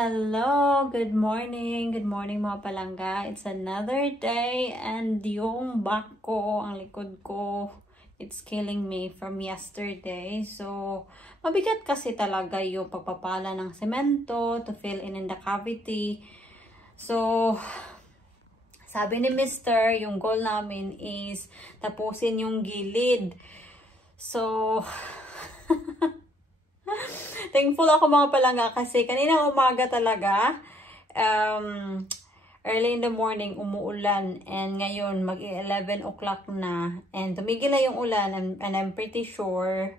Hello! Good morning! Good morning mga palangga. It's another day and yung back ko, ang likod ko, it's killing me from yesterday. So, mabigat kasi talaga yung pagpapala ng semento to fill in the cavity. So, sabi ni Mr., yung goal namin is tapusin yung gilid. So, thankful ako mga palangga kasi kanina umaga talaga, early in the morning umuulan and ngayon mag 11 o'clock na and tumigil na yung ulan and I'm pretty sure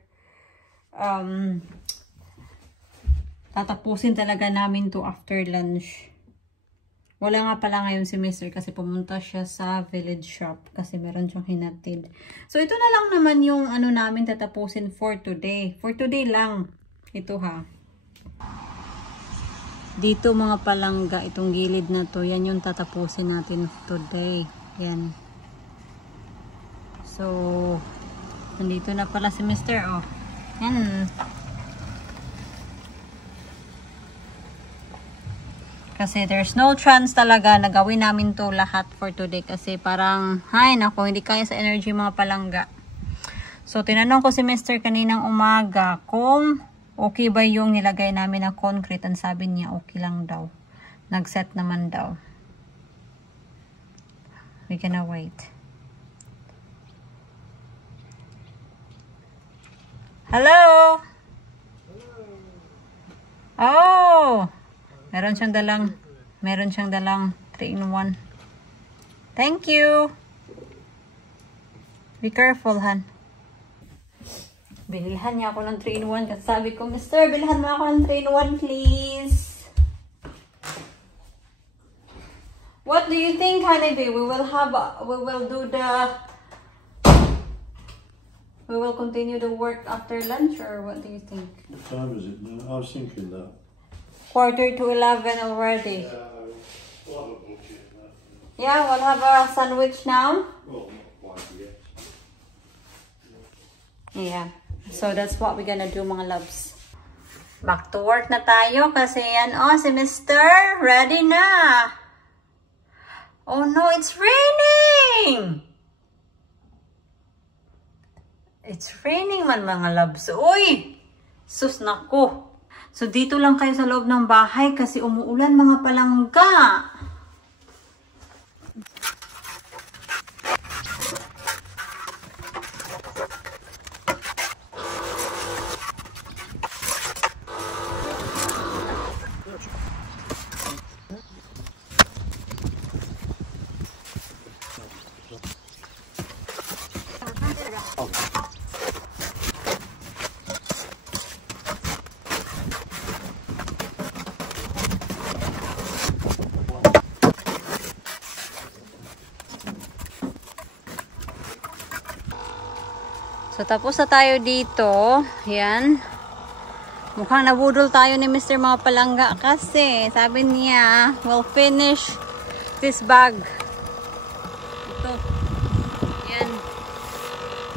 tatapusin talaga namin to after lunch. Wala nga pala ngayon si Mr. kasi pumunta siya sa village shop kasi meron siyang hinatid. So ito na lang naman yung ano namin tatapusin for today. For today lang. Ito ha. Dito mga palangga, itong gilid na to, yan yung tatapusin natin today. Yan. So, nandito na pala si Mr. Oh. Yan. Kasi there's no chance talaga na gawin namin to lahat for today. Kasi parang, hay nako, hindi kaya sa energy mga palangga. So, tinanong ko si Mr. kaninang umaga kung okay ba yung nilagay namin na concrete? Ang sabi niya, okay lang daw. Nag-set naman daw. We gonna wait. Hello? Oh! Meron siyang dalang 3-in-1. Thank you! Be careful, Han. Binilhan niya ako ng 3-in-1 kasi sabi ko, Mr. bilhan mo ako ng 3-in-1 please. What do you think, Honeybee? We will continue the work after lunch or what do you think? What time is it now? I was thinking that. 11:15 already. We'll have a bucket. Yeah, we'll have a sandwich now. Well, not quite yet. Yeah. So, that's what we're gonna do, mga loves. Back to work na tayo kasi yan, oh, si Mr. Ready na. Oh no, it's raining! It's raining man, mga loves. Uy! Sus, naku. So, dito lang kayo sa loob ng bahay kasi umuulan, mga palangga. So, tapos na tayo dito. Yan. Mukhang nabudol tayo ni Mr. mga palangga kasi sabi niya, we'll finish this bag. Ito. Yan.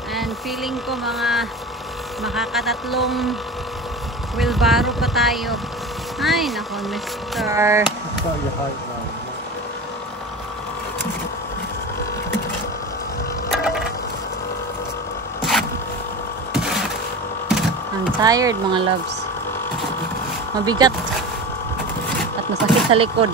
And feeling ko mga makakatatlong wheelbarrow pa tayo. Ay, nako, Mr. About your height now. I'm tired mga loves. Mabigat at masakit sa likod.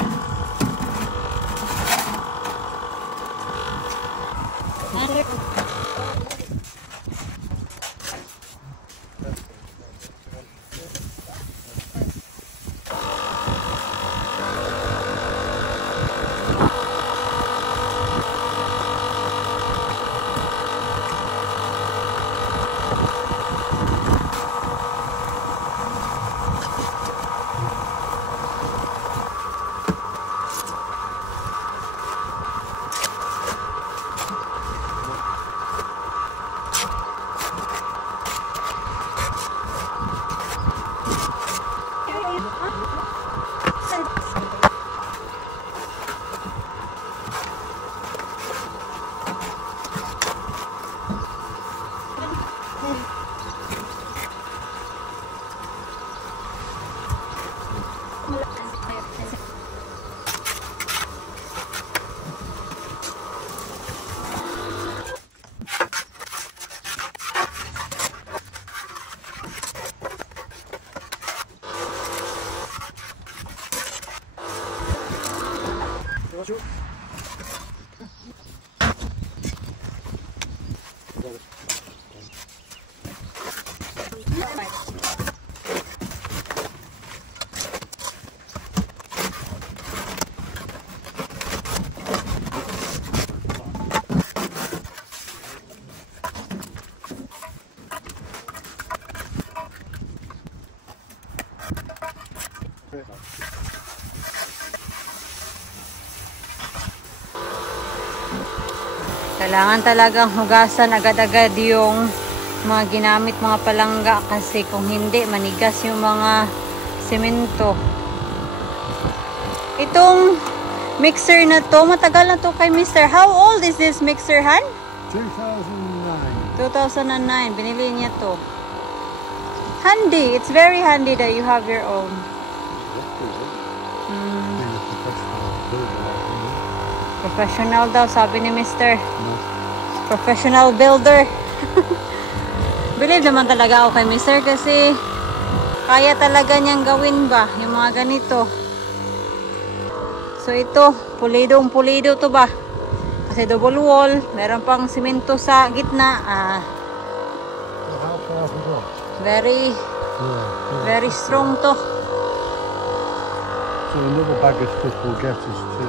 Kailangan talagang hugasan agad-agad yung mga ginamit, mga palangga, kasi kung hindi, manigas yung mga semento. Itong mixer na to, matagal na to kay Mr. How old is this mixer, Han? 2009. 2009. Binili niya to. Handy. It's very handy that you have your own. Professional daw, sabi ni Mr. Professional builder. Believe naman talaga ako kay Mr. kasi kaya talaga niyang gawin ba yung mga ganito. So ito, pulidong-pulido to ba? Kasi double wall, meron pang simento sa gitna. Very strong to. So another bag of stuff will get us to...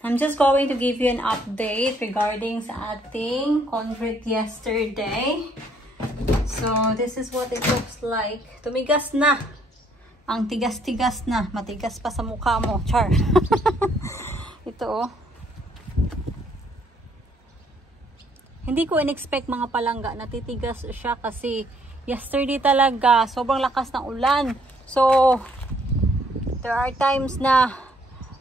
I'm just going to give you an update regarding sa ating concrete yesterday. So, this is what it looks like. Tumigas na. Ang tigas-tigas na. Matigas pa sa mukha mo. Char. Ito oh. Hindi ko in-expect mga palangga na titigas siya kasi yesterday talaga sobrang lakas ng ulan. So, there are times na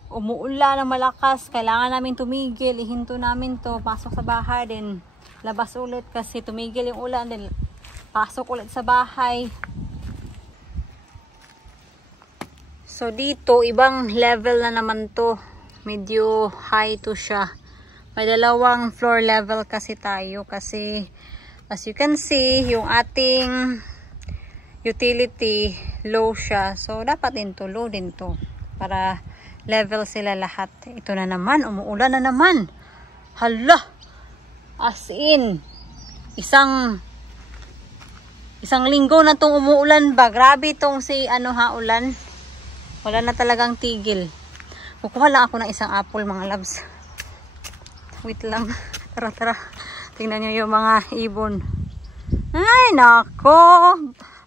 umuulan ng malakas, kailangan namin tumigil, ihinto namin to, pasok sa bahay, then labas ulit kasi tumigil yung ulan, then pasok ulit sa bahay. So dito, ibang level na naman to, medyo high to siya. May dalawang floor level kasi tayo, kasi as you can see, yung ating utility low siya, so dapat din to, low din to, para level sila lahat. Ito na naman, umuulan na naman. Hala! As in, isang linggo na tong umuulan ba? Grabe tong si ulan. Wala na talagang tigil. Kukuha lang ako ng isang apple, mga loves. Wait lang. Tara. Tingnan nyo yung mga ibon. Ay, nako!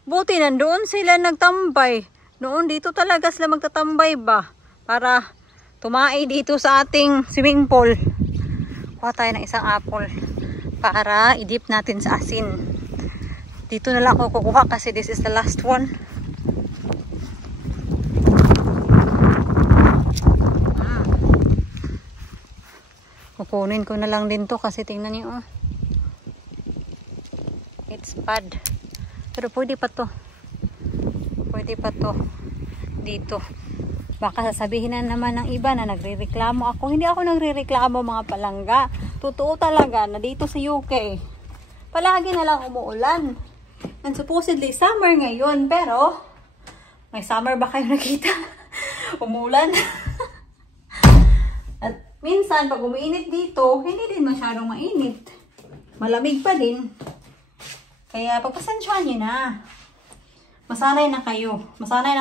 Buti nandoon sila nagtambay. Noon dito talaga sila magtatambay ba? Para tumai dito sa ating swimming pool. Kuha tayo ng isang apple para i-dip natin sa asin. Dito na lang ako kukuha kasi this is the last one. Kukunin ko na lang din to kasi tingnan niyo oh. It's bad. Pero pwede pa to. Pwede pa to dito. Baka sasabihin na naman ng iba na nagrereklamo ako. Hindi ako nagrereklamo, mga palangga. Totoo talaga na dito sa UK, palagi na lang umuulan. And supposedly summer ngayon, pero may summer ba kayo nakita? Umuulan. At minsan pag umiinit dito, hindi din masyadong mainit. Malamig pa din. Kaya pagpasensyahan nyo na. Masanay na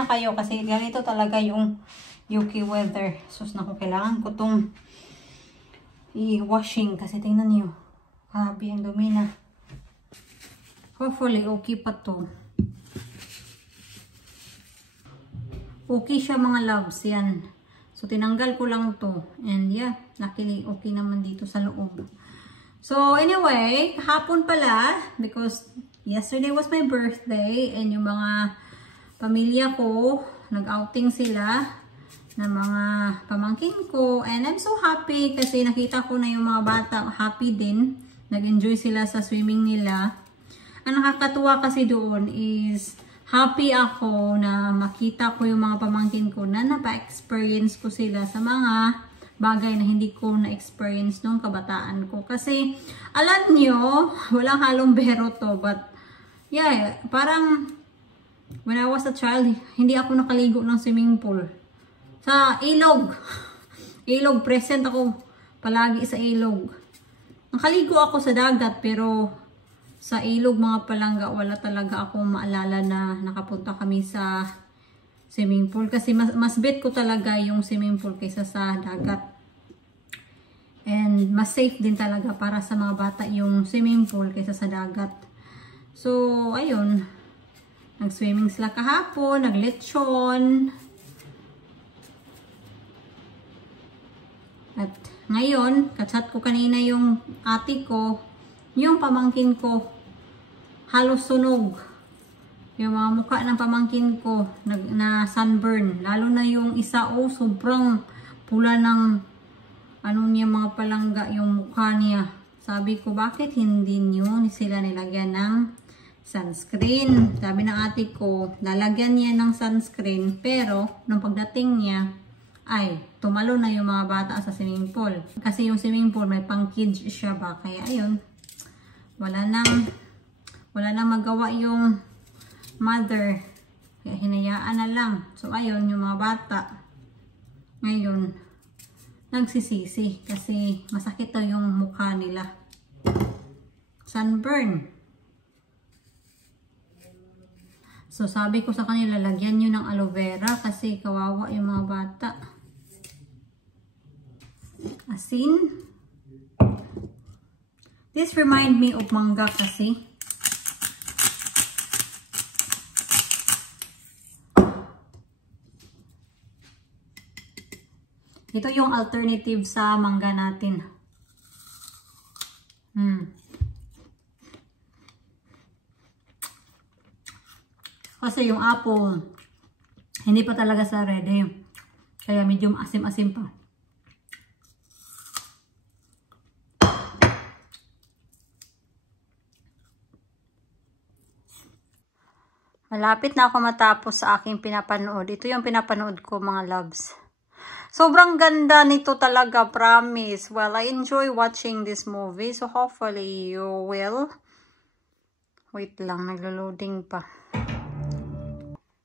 kayo kasi ganito talaga yung UK weather. Sus naku, kailangan ko tong i-washing kasi tingnan niyo. Grabe ang dumi na. Hopefully okay pa to. Okay siya, mga loves, yan. So tinanggal ko lang to. And yeah, luckily okay naman dito sa loob. So anyway, hapon pala because yesterday was my birthday and yung mga pamilya ko, nag-outing sila na mga pamangkin ko and I'm so happy kasi nakita ko na yung mga bata happy din. Nag-enjoy sila sa swimming nila. Ang nakakatuwa kasi doon is happy ako na makita ko yung mga pamangkin ko na napa-experience ko sila sa mga bagay na hindi ko na-experience nung kabataan ko. Kasi alam nyo, walang halong bero to, but yeah, parang When I was a child, hindi ako nakaligo ng swimming pool. Sa ilog. Ilog, present ako palagi sa ilog. Nakaligo ako sa dagat, pero sa ilog mga palangga, wala talaga akong maalala na nakapunta kami sa swimming pool. Kasi mas bet ko talaga yung swimming pool kaysa sa dagat. And mas safe din talaga para sa mga bata yung swimming pool kaysa sa dagat. So, ayun. Nag-swimming sila kahapon, nag-lechon. At ngayon, kachat ko kanina yung ate ko, yung pamangkin ko, halos sunog. Yung mga mukha ng pamangkin ko, na sunburn. Lalo na yung isa, sobrang pula ng ano niya mga palangga yung mukha niya. Sabi ko, bakit hindi nyo sila nilagyan ng sunscreen? Sabi ng ate ko, lalagyan niya ng sunscreen, pero nung pagdating niya, ay tumalo na yung mga bata sa swimming pool. Kasi yung swimming pool may pang kids siya ba? Kaya ayun, wala nang magawa yung mother. Kaya hinayaan na lang. So ayun, yung mga bata ngayon nagsisisi kasi masakit daw yung mukha nila. Sunburn. So sabi ko sa kanila, lagyan nyo ng aloe vera kasi kawawa yung mga bata. Asin. This remind me of mangga kasi. Ito yung alternative sa mangga natin. Kasi yung apple, hindi pa talaga sa ready. Kaya medyo asim-asim pa. Malapit na ako matapos sa aking pinapanood. Ito yung pinapanood ko, mga loves. Sobrang ganda nito talaga, promise. Well, I enjoy watching this movie. So, hopefully, you will. Wait lang, naglo-loading pa.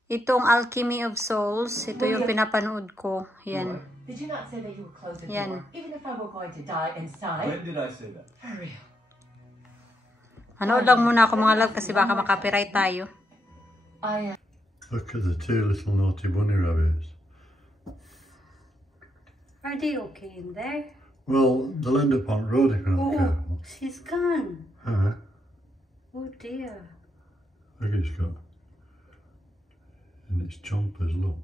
Itong Alchemy of Souls. Ito yung pinapanood ko. Yan. Did you not say that you would close the Yan. door, even if I were going to die inside? When did I say that? For real. Anood lang muna ako, mga love, kasi baka makapiright tayo. Look at the two little naughty bunny rabbits. Are they okay in there? Well, they'll end up on road if you're not careful. She's gone. Oh dear. Look, it's got in its chompers, look.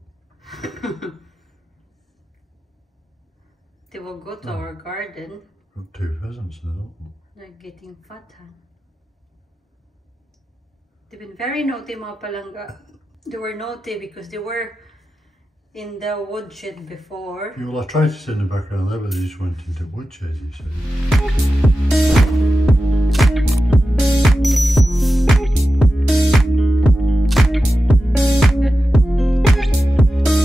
They will go to our garden. Got two pheasants there, don't they? They're getting fat, huh? They've been very naughty, mga palangga. They were naughty because they were in the woodshed before. Yeah, well, I tried to sit in the background there, but they just went into woodshed, you see.